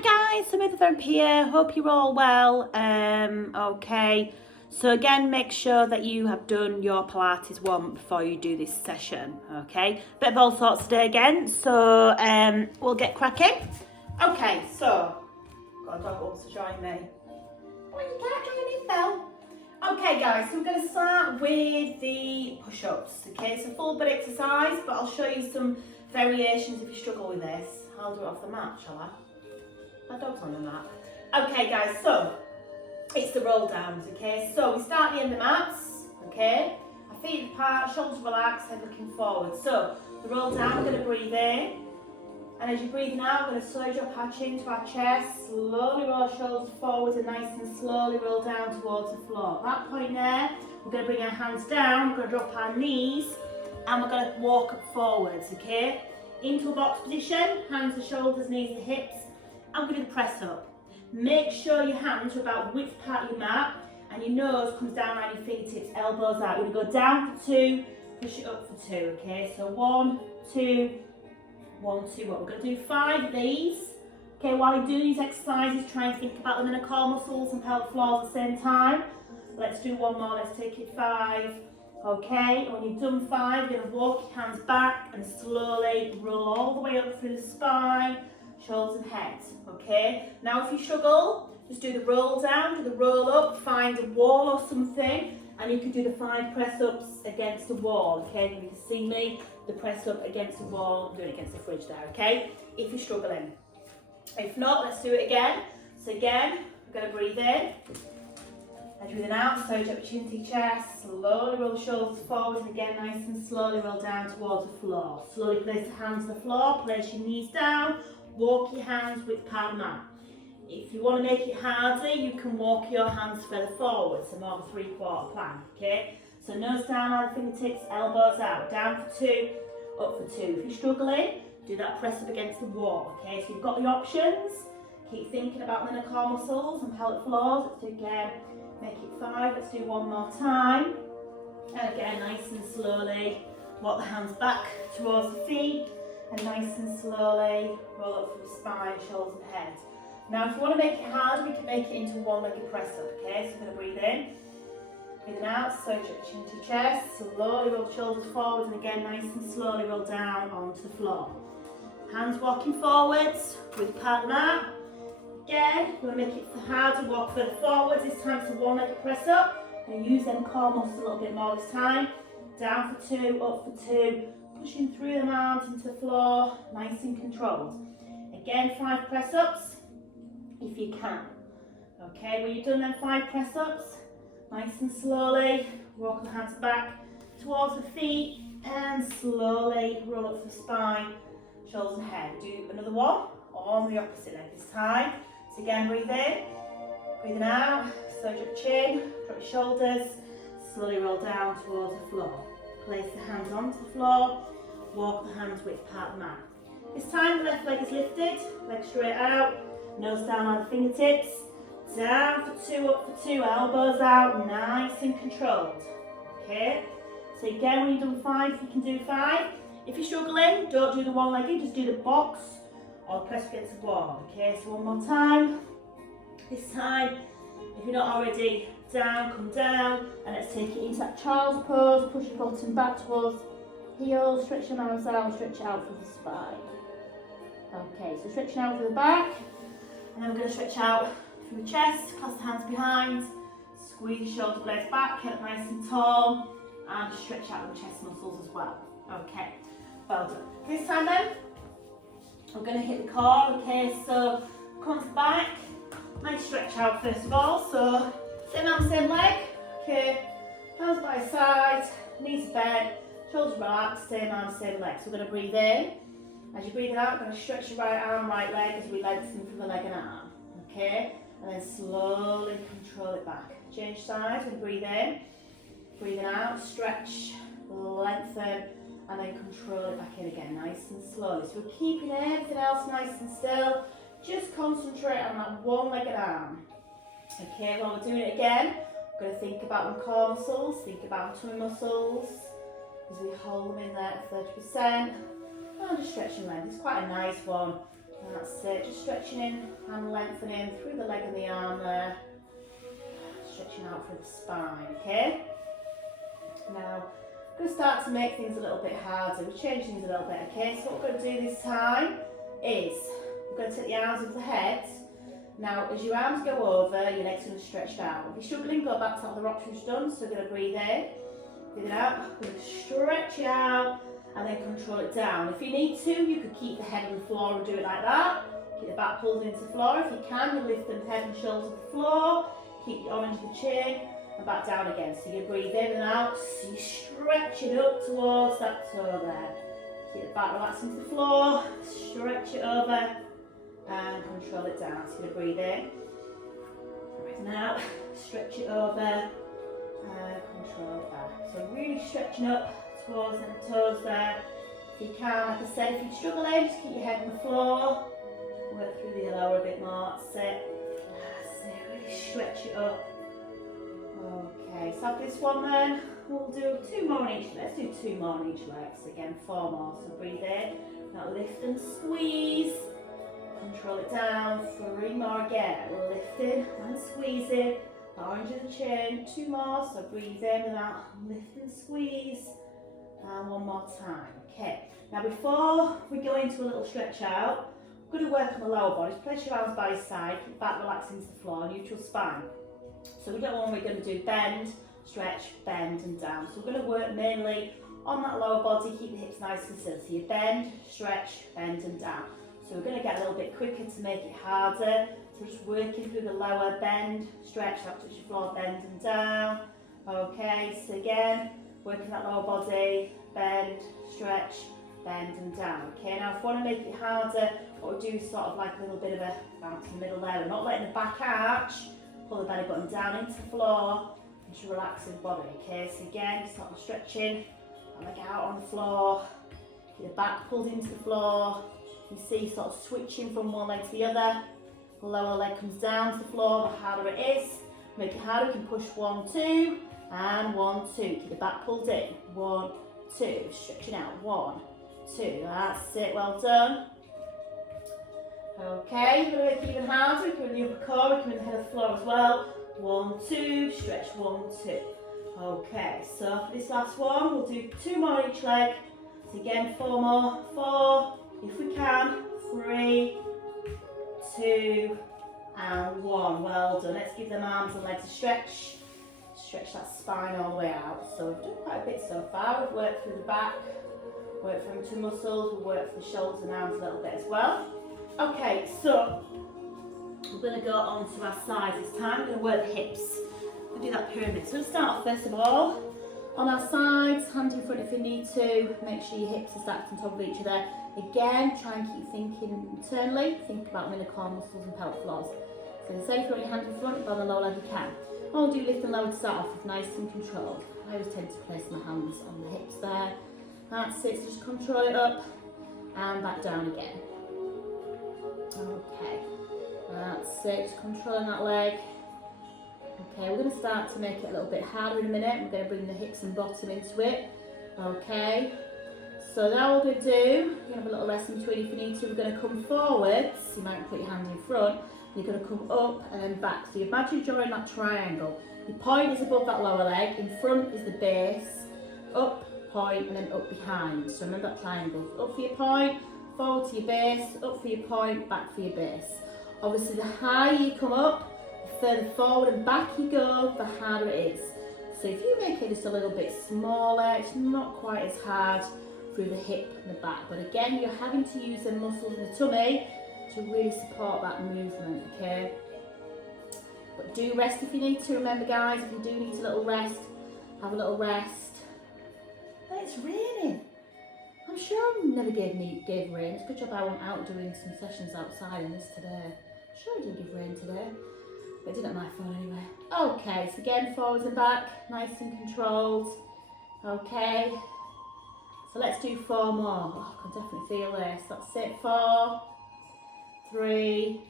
Hi guys, Samantha from here. Hope you're all well. Okay. So again, make sure that you have done your Pilates one before you do this session. Okay. Bit of all sorts today again. So we'll get cracking. Okay. So got a dog wants to join me. Oh, you can't join me, Phil. Okay, guys. So we're going to start with the push-ups. Okay. So full body exercise, but I'll show you some variations if you struggle with this. I'll do it off the mat, shall I? My dog's on the mat. Okay guys, so it's the roll downs, okay? So we start at the end of the mats, okay? Our feet apart, shoulders relaxed, head looking forward. So the roll down, we're going to breathe in. And as you're breathing out, we're going to slowly drop our chin to our chest, slowly roll our shoulders forward and nice and slowly roll down towards the floor. At that point there, we're going to bring our hands down, we're going to drop our knees, and we're going to walk up forwards, okay? Into a box position, hands to shoulders, knees to hips. And we're going to press up. Make sure your hands are about width apart of your mat and your nose comes down around your fingertips, elbows out. We're going to go down for 2, push it up for 2, okay? So 1, 2, 1, 2, what? We're going to do 5 of these. Okay, while you're doing these exercises, try and think about them in the core muscles and pelvic floor at the same time. Let's do one more, let's take it 5. Okay, and when you've done 5, you're going to walk your hands back and slowly roll all the way up through the spine, shoulders and head, okay? Now if you struggle, just do the roll down, do the roll up, find a wall or something, and you can do the 5 press-ups against the wall, okay? You can see me, the press-up against the wall, I'm doing it against the fridge there, okay? If you're struggling. If not, let's do it again. So again, we're going to breathe in. And breathing out, so drop your chin to your chest, slowly roll the shoulders forward, and again, nice and slowly roll down towards the floor. Slowly place the hands on the floor, place your knees down, walk your hands with palm mat. If you want to make it harder, you can walk your hands further forward, so more of a 3/4 plank, okay? So nose down on the fingertips, elbows out, down for 2, up for 2. If you're struggling, do that press up against the wall, okay? So you've got the options. Keep thinking about the inner core muscles and pelvic floors. Let's do again, make it 5. Let's do one more time. And again, nice and slowly, walk the hands back towards the feet. And nice and slowly roll up through the spine, shoulders and head. Now if you want to make it hard, we can make it into one-legged press up, okay? So we're going to breathe in, breathing out, so drop your chin to your chest, slowly roll the shoulders forward and again nice and slowly roll down onto the floor. Hands walking forwards with part of the mat. Again, we're going to make it harder, walk further forwards. This time it's a one-legged press up. And use them core muscles a little bit more this time. Down for 2, up for 2. Pushing through the arms into the floor, nice and controlled. Again, 5 press-ups, if you can. Okay, when you've done them 5 press-ups, nice and slowly, walk the hands back towards the feet, and slowly roll up the spine, shoulders and head. Do another one, on the opposite leg this time. So again, breathe in, breathing out, so drop your chin, drop your shoulders, slowly roll down towards the floor. Place the hands onto the floor, walk the hands width apart of the mat. This time the left leg is lifted, leg straight out, nose down on the fingertips, down for 2, up for 2, elbows out, nice and controlled. Okay, so again when you've done 5, you can do 5. If you're struggling, don't do the one-legged, just do the box or press against the wall. Okay, so one more time. This time, if you're not already down, come down, and let's take it into that child's pose. Push your bottom back towards heels, stretch your arms out, stretch out through the spine. Okay, so stretching out through the back, and then we're going to stretch out through the chest, clasp the hands behind, squeeze the shoulder blades back, get up nice and tall, and stretch out the chest muscles as well. Okay, well done. This time then, we're going to hit the core. Okay, so come to the back, nice stretch out first of all, so same arm, same leg, okay, hands by side, knees bent, shoulders relaxed, same arm, same leg. So we're going to breathe in. As you breathe out, we're going to stretch your right arm, right leg as we lengthen from the leg and arm, okay? And then slowly control it back. Change sides and breathe in, breathing out, stretch, lengthen, and then control it back in again, nice and slowly. So we're keeping everything else nice and still, just concentrate on that one-legged arm. Okay, while we're doing it again, we're going to think about the core muscles, think about tummy muscles, as we hold them in there at 30%. And just stretch and length. It's quite a nice one That's it, just stretching in and lengthening through the leg and the arm there. Stretching out through the spine, okay? Now, I'm going to start to make things a little bit harder. We're changing things a little bit, okay? So what we're going to do this time is we're going to take the arms over the head. Now, as your arms go over, your legs are going to stretch out. If you're struggling, go back to the other option you've done. So we're going to breathe in, breathe it out. We're going to stretch it out and then control it down. If you need to, you could keep the head on the floor and do it like that. Keep the back pulled into the floor. If you can, you lift the head and shoulders to the floor. Keep your arm into the chin and back down again. So you breathe in and out. So you stretch it up towards that toe there. Keep the back relaxing to the floor. Stretch it over and control it down. So you're going to breathe in, breathe out, stretch it over and control it back. So really stretching up towards the toes there. If you can, like I said, if you're struggling, just keep your head on the floor. Work through the lower a bit more. That's it. That's it. Really stretch it up. Okay, so after this one then, we'll do 2 more on each. Let's do 2 more on each leg. So again, 4 more. So breathe in. Now lift and squeeze. Control it down. 3 more again. Lifting and squeezing. Orange of the chin. 2 more. So breathe in and out. Lift and squeeze. And 1 more time. Okay. Now before we go into a little stretch out, we're going to work on the lower body. Place your arms by your side. Keep back relaxing to the floor. Neutral spine. So we don't want, we're going to do bend, stretch, bend and down. So we're going to work mainly on that lower body. Keep the hips nice and still. So you bend, stretch, bend and down. So we're going to get a little bit quicker to make it harder. So just working through the lower, bend, stretch, up touch your floor, bend and down. Okay, so again, working that lower body, bend, stretch, bend and down. Okay, now if we want to make it harder, what we'll do is sort of like a little bit of a bounce in the middle there. We're not letting the back arch. Pull the belly button down into the floor and just relaxing the body. Okay, so again, sort of stretching and leg out on the floor. Get the back pulled into the floor. You see sort of switching from one leg to the other. The lower leg comes down to the floor, the harder it is. Make it harder, you can push 1, 2 and 1, 2. Keep the back pulled in. 1, 2. Stretching out. 1, 2. That's it, well done. Okay, we're going to make it even harder. We come in the upper core, we come in the head of the floor as well. 1, 2, stretch 1, 2. Okay, so for this last one, we'll do 2 more each leg. So again, 4 more. 4, if we can. 3, 2, and 1. Well done. Let's give them arms and legs a stretch. Stretch that spine all the way out. So we've done quite a bit so far. We've worked through the back, worked through into muscles, we've worked through the shoulders and arms a little bit as well. Okay, so we're going to go on to our sides this time. We're going to work the hips. We'll do that pyramid. So we'll start off first of all on our sides, hands in front if you need to. Make sure your hips are stacked on top of each other. Again, try and keep thinking internally. Think about them in the core muscles and pelvic floors. So as I say, if you want your hands in front, you've on the lower leg you can. I'll do lift and lower to start off with, nice and controlled. I always tend to place my hands on the hips there. That's it, so just control it up and back down again. Okay, that's it, just controlling that leg. Okay, we're going to start to make it a little bit harder in a minute. We're going to bring the hips and bottom into it. Okay, so now what we're going to do, you're going to have a little rest in between if you need to. We're going to come forwards, you might put your hand in front, and you're going to come up and then back. So you imagine you're in that triangle. Your point is above that lower leg, in front is the base, up, point, and then up behind. So remember that triangle. Up for your point, forward to your base, up for your point, back for your base. Obviously the higher you come up, the further forward and back you go, the harder it is. So if you make it just a little bit smaller, it's not quite as hard through the hip and the back. But again, you're having to use the muscles in the tummy to really support that movement, okay? But do rest if you need to. Remember guys, if you do need a little rest, have a little rest. And it's raining. I'm sure I never gave rain. It's a good job I went out doing some sessions outside in this today. I'm sure I didn't give rain today. But it did on my phone anyway. Okay, so again, forwards and back, nice and controlled. Okay, so let's do 4 more. Oh, I can definitely feel this. That's it. 4, 3,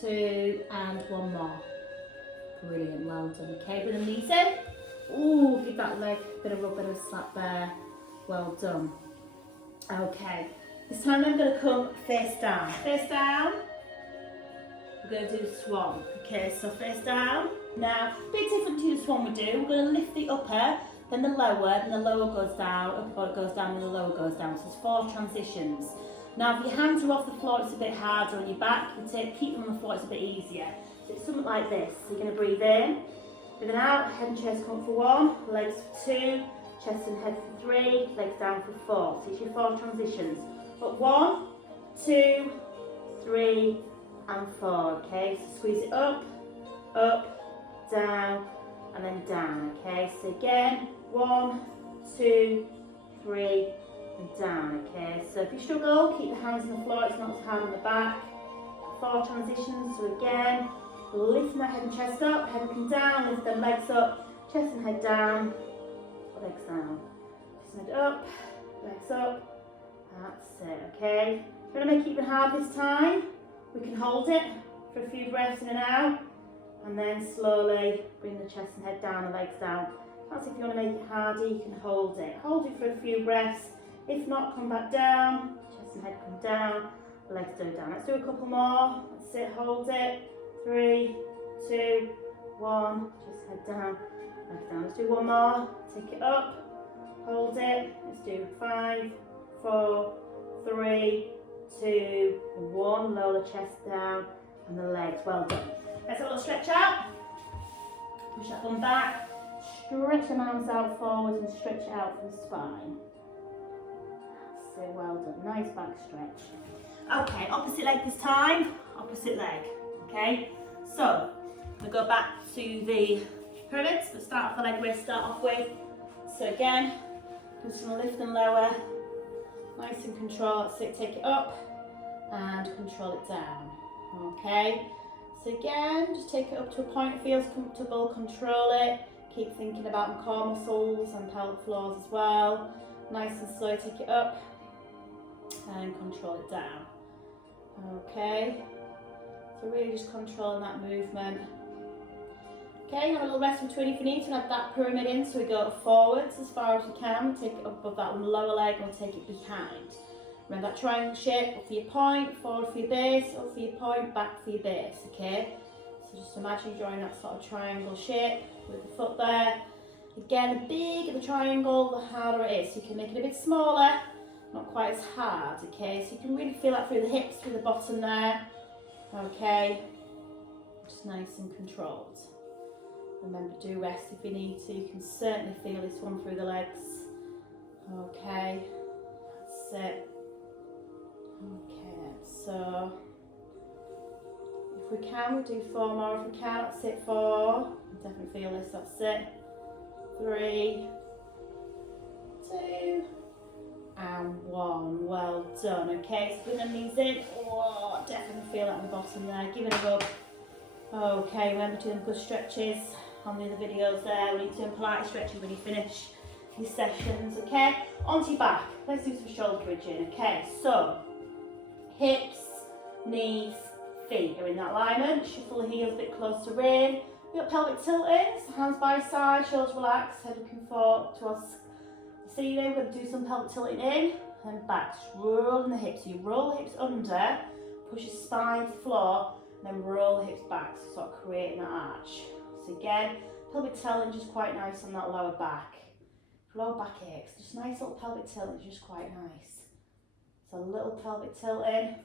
2, and 1 more. Brilliant, well done. Okay, bring the knees in. Ooh, give that leg a bit of rub, bit of slap there. Well done. Okay, This time I'm going to come face down. Face down. We're going to do swan. Okay, so face down. Now, a bit different to the swan we do. We're going to lift the upper, then the lower goes down, upper goes down, and the lower goes down. So there's 4 transitions. Now, if your hands are off the floor, it's a bit harder on your back. You keep them on the floor, it's a bit easier. So it's something like this. So you're going to breathe in, breathing out, head and chest come for 1, legs for 2, chest and head for 3, legs down for 4. So it's your 4 transitions. But 1, 2, 3, and 4. Okay, so squeeze it up, down, and then down. Okay, so again, 1, 2, 3, and down. Okay, so if you struggle, keep the hands on the floor, it's not as hard on the back. 4 transitions. So again, lifting that head and chest up, head looking down, lift the legs up, chest and head down, legs down, chest and head up, legs up. That's it, okay? If you want to make it even hard this time, we can hold it for a few breaths in and out, and then slowly bring the chest and head down, the legs down. That's if you want to make it harder, you can hold it. Hold it for a few breaths. If not, come back down, chest and head come down, legs go down. Let's do a couple more. That's it, hold it. 3, 2, 1, chest head down, legs down. Let's do one more. Take it up, hold it. Let's do 5, 4, 3, 2, 1. Lower the chest down and the legs. Well done. Let's have a little stretch out. Push that bum back. Stretch the arms out forward and stretch it out from the spine. So well done. Nice back stretch. Okay, opposite leg this time. Opposite leg. Okay. So we'll go back to the pyramids. Let's start off the leg we start off with. So again, just gonna lift and lower. Nice and control, that's it, take it up and control it down. Okay, so again, just take it up to a point that feels comfortable, control it. Keep thinking about the core muscles and pelvic floors as well. Nice and slow, take it up and control it down. Okay, so really just controlling that movement. Okay, have a little rest between if you need to add that pyramid in, so we go forwards as far as we can, take it up above that one lower leg and take it behind. Remember that triangle shape, up for your point, forward for your base, up for your point, back for your base, okay? So just imagine drawing that sort of triangle shape with the foot there. Again, the bigger the triangle, the harder it is. So you can make it a bit smaller, not quite as hard, okay? So you can really feel that through the hips, through the bottom there, okay? Just nice and controlled. Remember, do rest if you need to. You can certainly feel this one through the legs. Okay, that's it. Okay, so if we can, we'll do 4 more. If we can, that's it. 4. Definitely feel this. That's it. 3, 2, and 1. Well done. Okay, so bring the knees in. Oh, definitely feel that on the bottom there. Give it a rub. Okay, remember doing good stretches on the other videos there. We need to do Pilates stretches when you finish these sessions, okay? Onto your back. Let's do some shoulder bridging, okay? So, hips, knees, feet are in that alignment. Shuffle the heels a bit closer in. We've got pelvic tilting, so hands by side, shoulders relaxed, head looking forward towards the ceiling. We're going to do some pelvic tilting in and back. Just rolling the hips. So you roll the hips under, push your spine to the floor, and then roll the hips back, so sort of creating that arch. So again, pelvic tilt just quite nice on that lower back. Lower back hips, just nice little pelvic tilt is just quite nice. So a little pelvic tilt in.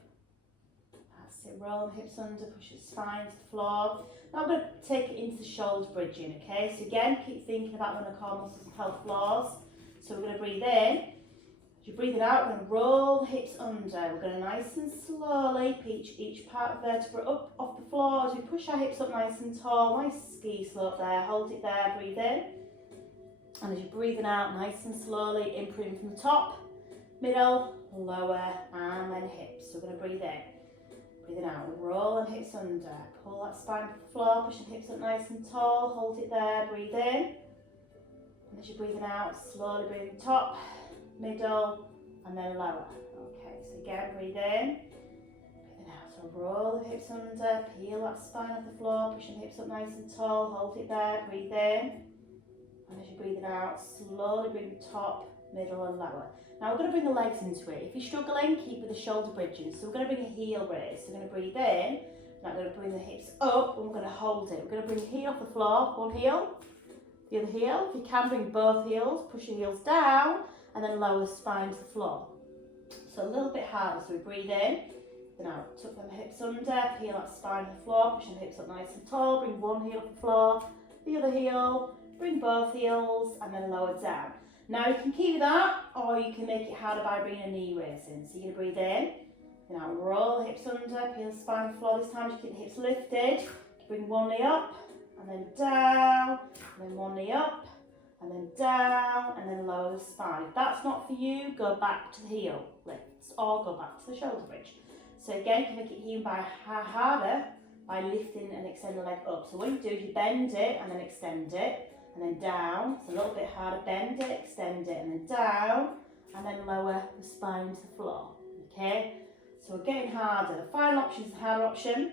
That's it, roll the hips under, push your spine to the floor. Now I'm going to take it into the shoulders bridging, okay? So again, keep thinking about when the core muscles and pelvic floors. So we're going to breathe in. As you're breathing out, we're going to roll the hips under. We're going to nice and slowly pitch each part of vertebra up off the floor as we push our hips up nice and tall. Nice ski slope there. Hold it there. Breathe in. And as you're breathing out, nice and slowly, imprinting from the top, middle, lower, and then hips. So we're going to breathe in. Breathing out. Roll the hips under. Pull that spine to the floor. Push the hips up nice and tall. Hold it there. Breathe in. And as you're breathing out, slowly breathing top, middle, and then lower. Okay, so again, breathe in, breathing out. So roll the hips under, peel that spine off the floor, push the hips up nice and tall, hold it there, breathe in. And as you're breathing out, slowly bring the top, middle and lower. Now we're going to bring the legs into it. If you're struggling, keep with the shoulder bridging. So we're going to bring a heel raise. So we're going to breathe in, now we're going to bring the hips up and we're going to hold it. We're going to bring the heel off the floor, one heel, the other heel. If you can, bring both heels, push your heels down and then lower the spine to the floor. So a little bit harder, so we breathe in, now tuck them hips under, peel that spine to the floor, push the hips up nice and tall, bring one heel off the floor, the other heel, bring both heels and then lower down. Now you can keep that or you can make it harder by bringing a knee raise in. So you're going to breathe in, now roll the hips under, peel the spine to the floor, this time just keep the hips lifted, bring one knee up and then down, and then one knee up, and then down, and then lower the spine. If that's not for you, go back to the heel lifts, or go back to the shoulder bridge. So again, you can make it even by harder by lifting and extending the leg up. So what you do is you bend it, and then extend it, and then down. It's a little bit harder, bend it, extend it, and then down, and then lower the spine to the floor, okay? So we're getting harder. The final option is the harder option.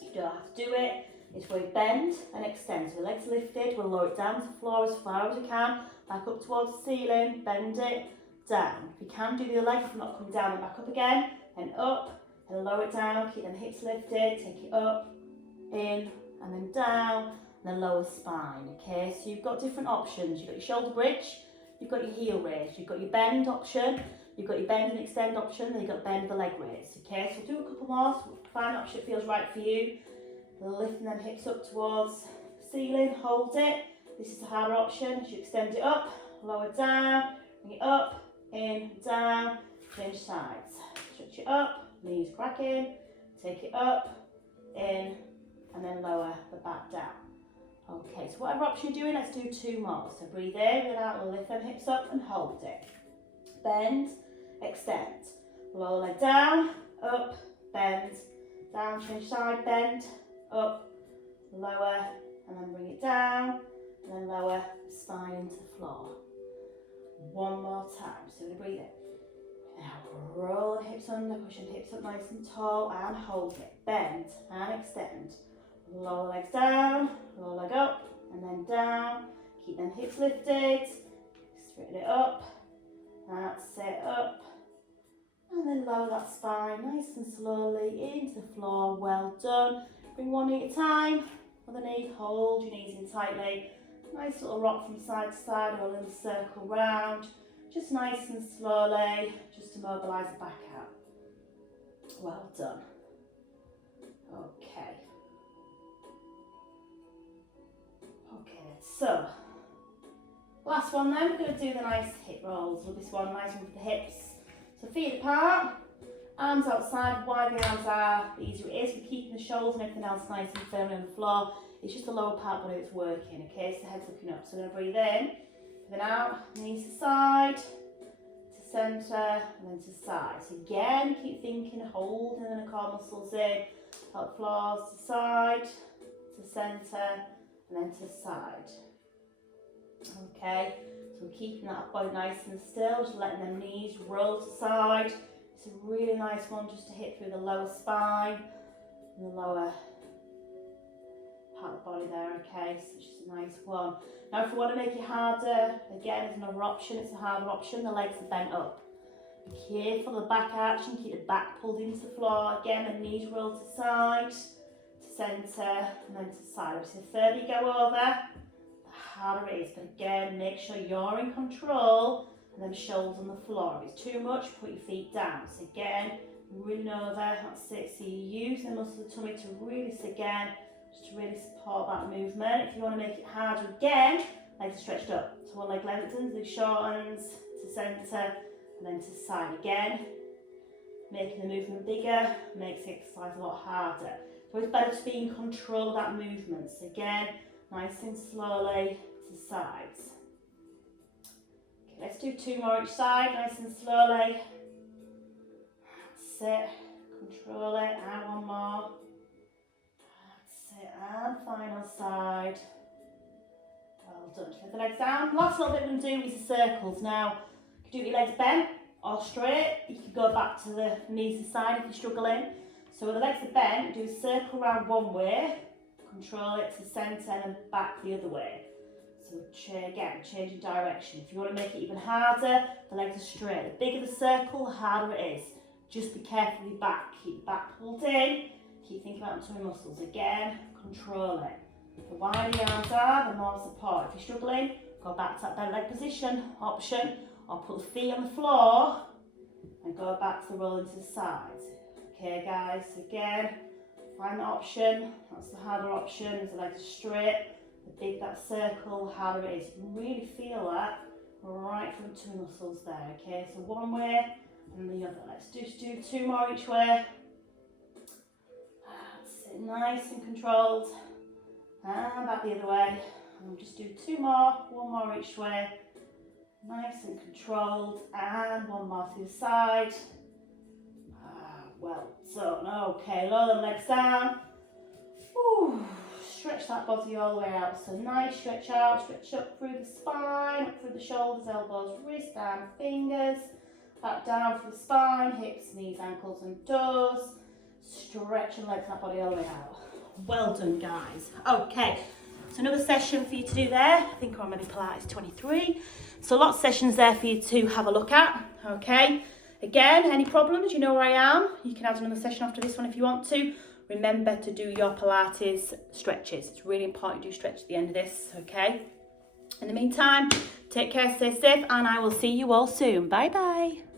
You don't have to do it. It's where we bend and extend. So the legs lifted, we'll lower it down to the floor as far as we can, back up towards the ceiling, bend it, down. If you can do the other leg, if not, come down and back up again, and up, and lower it down, keep them hips lifted, take it up, in, and then down, and then lower spine, okay? So you've got different options. You've got your shoulder bridge, you've got your heel raise, you've got your bend option, you've got your bend and extend option, then you've got bend the leg raise, okay? So we'll do a couple more, so find an option that feels right for you. Lifting them hips up towards the ceiling, hold it. This is the harder option. As you extend it up, lower down, bring it up, in, down, change sides. Stretch it up, knees cracking, take it up, in, and then lower the back down. Okay, so whatever option you're doing, let's do two more. So breathe in, breathe out, lift them hips up and hold it. Bend, extend. Lower leg down, up, bend, down, change side, bend, up, lower, and then bring it down, and then lower the spine into the floor. One more time, so we're going to breathe in. Now roll the hips under, push the hips up nice and tall, and hold it. Bend and extend. Lower legs down, roll leg up, and then down. Keep them hips lifted, straighten it up, that's it, up. And then lower that spine nice and slowly into the floor, well done. Bring one knee at a time, other knee, hold your knees in tightly. Nice little rock from side to side or a little circle round. Just nice and slowly, just to mobilise the back out. Well done. Okay. Okay, so last one then, we're going to do the nice hip rolls. Love this one, nice one for the hips. So feet apart. Arms outside, the wider the arms are, the easier it is. We're keeping the shoulders and everything else nice and firmly on the floor. It's just the lower part body that's working, okay? So the head's looking up. So we're going to breathe in, then out, knees to side, to centre, and then to side. So again, keep thinking, holding the core muscles in, help floors to side, to centre, and then to side. Okay, so we're keeping that body nice and still, just letting the knees roll to side. It's a really nice one just to hit through the lower spine and the lower part of the body there, okay? So it's just a nice one. Now if you want to make it harder, again, there's another option, it's a harder option, the legs are bent up. Be careful of the back action, keep the back pulled into the floor. Again, the knees roll to side, to centre, and then to side. So the further you go over, the harder it is. But again, make sure you're in control. And then shoulders on the floor. If it's too much, put your feet down. So again, rolling over, that's it. So you use the muscles of the tummy to really, so again, just to really support that movement. If you want to make it harder again, legs are stretched up. So one leg lengthens, leg shortens, to centre, and then to side again. Making the movement bigger makes the exercise a lot harder. So it's better to be in control of that movement. So again, nice and slowly to sides. Let's do two more each side, nice and slowly. That's it, control it, and one more. That's it, and final side. Well done. Lift the legs down. Last little bit we're going to do is the circles. Now, you can do your legs bent or straight. You can go back to the knees aside if you're struggling. So with the legs are bent, do a circle round one way, control it to centre and back the other way. So So again, changing direction. If you want to make it even harder, the legs are straight. The bigger the circle, the harder it is. Just be careful with your back. Keep the back pulled in. Keep thinking about the tummy muscles. Again, control it. The wider your arms are, the more support. If you're struggling, go back to that bent leg position option, or put the feet on the floor and go back to the rolling to the sides. Okay guys, again, find the option. That's the harder option, as the legs are straight. The big that circle, the harder it is. You can really feel that right from the tummy muscles there. Okay, so one way and the other. Let's just do 2 more each way. That's it, nice and controlled. And back the other way. And we'll just do 2 more, 1 more each way. Nice and controlled. And 1 more to the side. Well done. Okay, lower the legs down. Ooh, stretch that body all the way out. So nice stretch out, stretch up through the spine, up through the shoulders, elbows, wrists, down, fingers. Back down through the spine, hips, knees, ankles and toes. Stretch and legs that body all the way out. Well done, guys. Okay, so another session for you to do there. I think I'm already Pilates 23. So lots of sessions there for you to have a look at. Okay, again, any problems, you know where I am. You can add another session after this one if you want to. Remember to do your Pilates stretches. It's really important you do stretch at the end of this, okay? In the meantime, take care, stay safe, and I will see you all soon. Bye-bye.